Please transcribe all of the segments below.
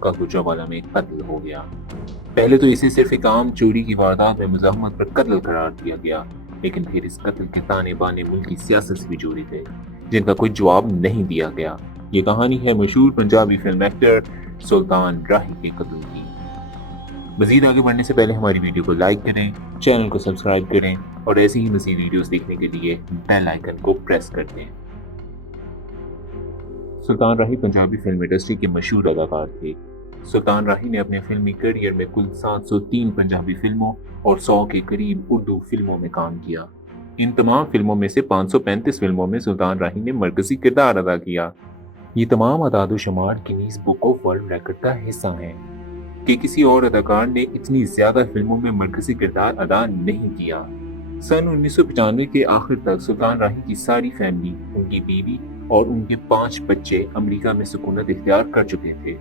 کا گوجرانوالہ میں قتل ہو گیا۔ پہلے تو اسے صرف ایک عام چوری کی واردات میں مزاحمت پر قتل قرار دیا گیا، لیکن پھر اس قتل کے تانے بانے ملکی سیاست سے بھی جوڑے تھے جن کا کوئی جواب نہیں دیا گیا۔ یہ کہانی ہے مشہور پنجابی فلم ایکٹر سلطان راہی کے قتل کی۔ مزید آگے بڑھنے سے پہلے ہماری ویڈیو کو لائک کریں، چینل کو سبسکرائب کریں اور ایسی ہی مزید ویڈیوز دیکھنے کے لیے بیل آئیکن کو پریس کر دیں۔ سلطان راہی پنجابی فلم انڈسٹری کے مشہور اداکار تھے۔ سلطان راہی نے اپنے فلمی کیریئر میں کل 703 پنجابی فلموں اور 100 کے قریب اردو فلموں میں کام کیا۔ ان تمام فلموں میں سے 535 فلموں میں سلطان راہی نے مرکزی کردار ادا کیا۔ یہ تمام اعداد و شمار Guinness book of world record کا حصہ ہیں کہ کسی اور اداکار نے اتنی زیادہ فلموں میں مرکزی کردار ادا نہیں کیا۔ سن 1995 کے آخر تک سلطان راہی کی ساری فیملی، ان کی بیوی اور ان کے 5 بچے امریکہ میں سکونت اختیار کر چکے تھے۔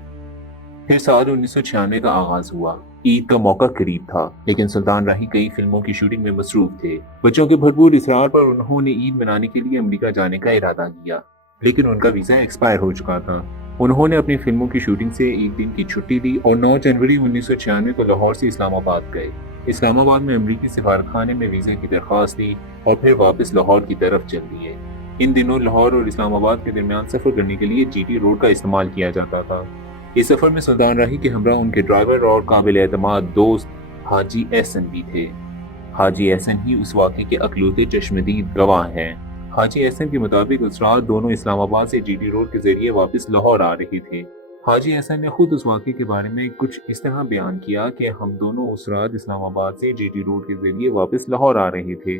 پھر سال 1996 کا آغاز ہوا۔ عید کا موقع قریب تھا، لیکن سلطان راہی کئی فلموں کی شوٹنگ میں مصروف تھے۔ بچوں کے بھرپور اصرار پر انہوں نے عید منانے کے لیے امریکہ جانے کا ارادہ کیا، لیکن ان کا ویزا ایکسپائر ہو چکا تھا۔ انہوں نے اپنی فلموں کی شوٹنگ سے ایک دن کی چھٹی لی اور 9 جنوری 1996 کو لاہور سے اسلام آباد گئے۔ اسلام آباد میں امریکی سفارتخانے میں ویزا کی درخواست دی اور پھر واپس لاہور کی طرف چل دیے۔ ان دنوں لاہور اور اسلام آباد کے درمیان سفر کرنے کے لیے جی ٹی روڈ کا استعمال کیا جاتا تھا۔ اس سفر میں سلطان راہی کے ہمراہ ان کے ڈرائیور اور قابل اعتماد دوست حاجی احسن بھی تھے۔ حاجی احسن ہی اس واقعے کے اکلوتے چشمدید گواہ ہیں۔ حاجی احسن کے مطابق اس رات دونوں اسلام آباد سے جی ٹی روڈ کے ذریعے واپس لاہور آ رہے تھے۔ حاجی احسن نے خود اس واقعے کے بارے میں کچھ اس طرح بیان کیا کہ ہم دونوں اس رات اسلام آباد سے جی ٹی روڈ کے ذریعے واپس لاہور آ رہے تھے۔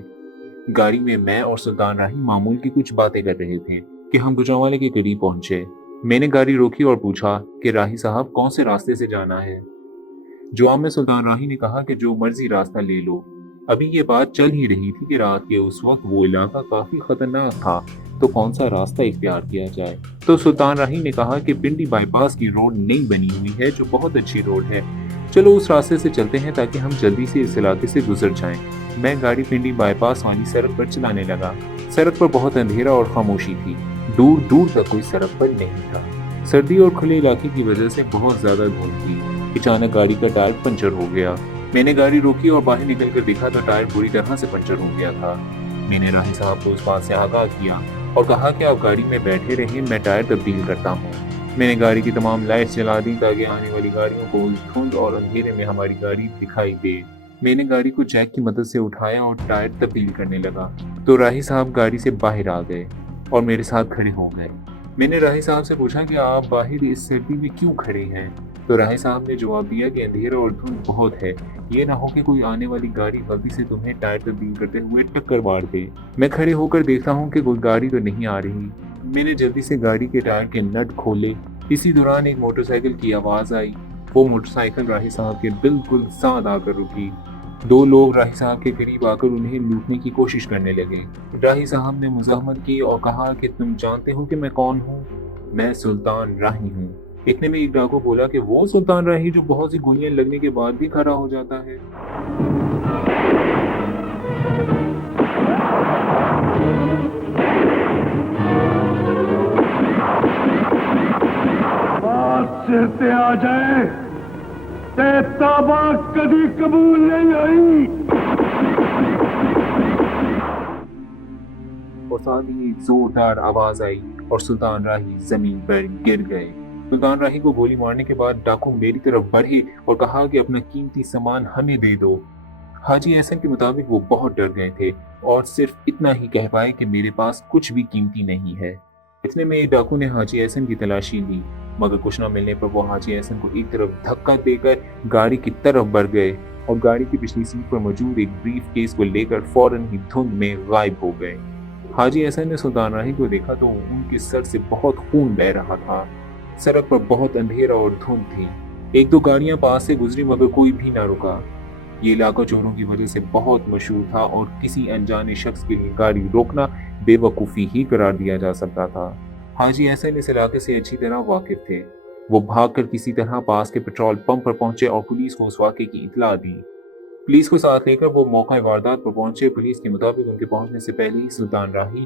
گاڑی میں میں اور سلطان راہی معمول کی کچھ باتیں کر رہے تھے کہ ہم گوجرانوالے کے قریب پہنچے۔ میں نے گاڑی روکی اور پوچھا کہ راہی صاحب کون سے راستے سے جانا ہے؟ جواب میں سلطان راہی نے کہا کہ جو مرضی راستہ لے لو۔ ابھی یہ بات چل ہی رہی تھی کہ رات کے اس وقت وہ علاقہ کافی خطرناک تھا، تو کون سا راستہ اختیار کیا جائے؟ تو سلطان راہی نے کہا کہ پنڈی بائی پاس کی روڈ نئی بنی ہوئی ہے جو بہت اچھی روڈ ہے، چلو اس راستے سے چلتے ہیں تاکہ ہم جلدی سے اس علاقے سے گزر جائیں۔ میں گاڑی پنڈی بائی پاس والی سڑک پر چلانے لگا۔ سڑک پر بہت اندھیرا اور خاموشی تھی، دور دور تک کوئی سڑک پر نہیں تھا۔ سردی اور کھلے علاقے کی وجہ سے بہت زیادہ دھند تھی۔ اچانک گاڑی کا ٹائر پنچر ہو گیا۔ میں نے گاڑی روکی اور باہر نکل کر دیکھا تو ٹائر بری طرح سے پنچر ہو گیا تھا۔ میں نے راہی صاحب کو اس بات سے آگاہ کیا اور کہا کہ آپ گاڑی میں بیٹھے رہیں، میں ٹائر تبدیل کرتا ہوں۔ میں نے گاڑی کی تمام لائٹس جلا دی تاکہ آنے والی گاڑیوں کو دھند اور اندھیرے میں ہماری گاڑی دکھائی دے۔ میں نے گاڑی کو جیک کی مدد سے اٹھایا اور ٹائر تبدیل کرنے لگا تو راہی صاحب گاڑی سے باہر آ گئے اور میرے ساتھ کھڑے ہو گئے۔ میں نے راہی صاحب سے پوچھا کہ آپ باہر اس سردی میں کیوں کھڑے ہیں؟ تو راہی صاحب نے جواب دیا کہ اندھیرا اور دھند بہت ہے، یہ نہ ہو کہ کوئی آنے والی گاڑی غلطی سے تمہیں ٹائر تبدیل کرتے ہوئے ٹکر مار دے۔ میں کھڑے ہو کر دیکھتا ہوں کہ کوئی گاڑی تو نہیں آ رہی۔ میں نے جلدی سے گاڑی کے ٹائر کے نٹ کھولے۔ اسی دوران ایک موٹر سائیکل کی آواز آئی۔ وہ موٹر سائیکل راہی صاحب کے بالکل ساتھ آ کر رکی۔ 2 لوگ راہی صاحب کے قریب آ کر انہیں لوٹنے کی کوشش کرنے لگے۔ راہی صاحب نے مزاحمت کی اور کہا کہ تم جانتے ہو کہ میں کون ہوں؟ میں سلطان راہی ہوں۔ اتنے میں ایک ڈاکو بولا کہ وہ سلطان راہی جو بہت سی گولیاں لگنے کے بعد بھی کھڑا ہو جاتا ہے۔ بات سر پہ آ جائے تے توبہ کبھی قبول نہیں ہوئی۔ اور ساتھ ہی ایک زوردار آواز آئی اور سلطان راہی زمین پر گر گئے۔ سلطان راہی کو گولی مارنے کے بعد ڈاکو میری طرف بڑھے اور کہا کہ اپنا قیمتی سامان ہمیں دے دو۔ حاجی احسن کے مطابق وہ بہت ڈر گئے تھے اور صرف اتنا ہی کہہ پائے کہ میرے پاس کچھ بھی قیمتی نہیں ہے۔ اتنے میں ایک ڈاکو نے حاجی احسن کی تلاشی لی، مگر کچھ نہ ملنے پر وہ حاجی احسن کو ایک طرف دھکا دے کر گاڑی کی طرف بڑھ گئے اور گاڑی کی پچھلی سیٹ پر موجود ایک بریف کیس کو لے کر فوراً ہی دھند میں غائب ہو گئے۔ حاجی احسن نے سلطان راہی کو دیکھا تو ان کے سر سے بہت خون بہہ رہا تھا۔ سڑک پر بہت اندھیرا اور دھند تھی۔ 1-2 گاڑیاں پاس سے گزری مگر کوئی بھی نہ رکا۔ یہ علاقہ چوروں کی وجہ سے بہت مشہور تھا اور کسی انجانے شخص کے لیے گاڑی روکنا بے وقوفی ہی قرار دیا جا سکتا تھا۔ حاجی احسن اس علاقے سے اچھی طرح واقف تھے۔ وہ بھاگ کر کسی طرح پاس کے پیٹرول پمپ پر پہنچے اور پولیس کو اس واقعے کی اطلاع دی۔ پولیس کو ساتھ لے کر وہ موقع واردات پر پہنچے۔ پولیس کے مطابق ان کے پہنچنے سے پہلے ہی سلطان راہی